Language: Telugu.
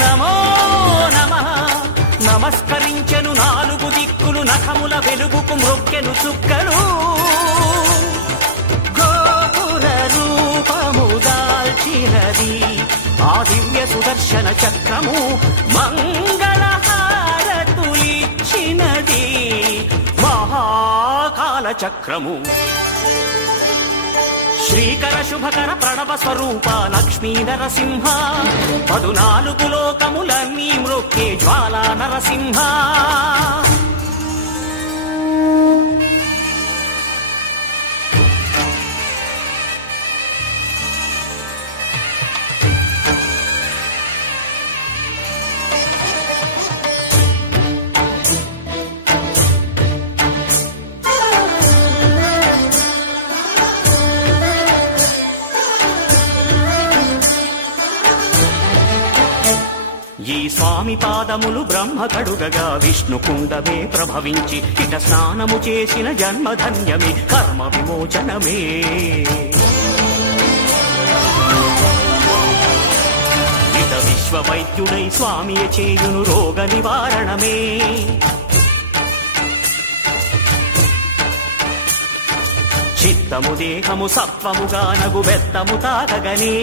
నమో నమః నమస్కరించెను నాలుగు దిక్కులు నఖముల వెలుగుకు మ్రొక్కెను చుక్కలు గోపుర రూపము దాల్చినది ఆ దివ్య సుదర్శన చక్రము మంగళహారతులిచ్చినది మహాకాల చక్రము శ్రీకర శుభకర ప్రణవ స్వరూప లక్ష్మీ నరసింహ 14 లోకములన్నీ మ్రొక్కే జ్వాలా నరసింహ ఈ స్వామి పాదములు బ్రహ్మ కడుగగా విష్ణు కుండమే ప్రభవించి ఇట స్నానము చేసిన జన్మధన్యమే కర్మ విమోచనమే ఇట విశ్వవైద్యుడై స్వామియ చేయును రోగ నివారణమే చిత్తము దేహము సత్వముగా నగు బెత్తము తాగగనే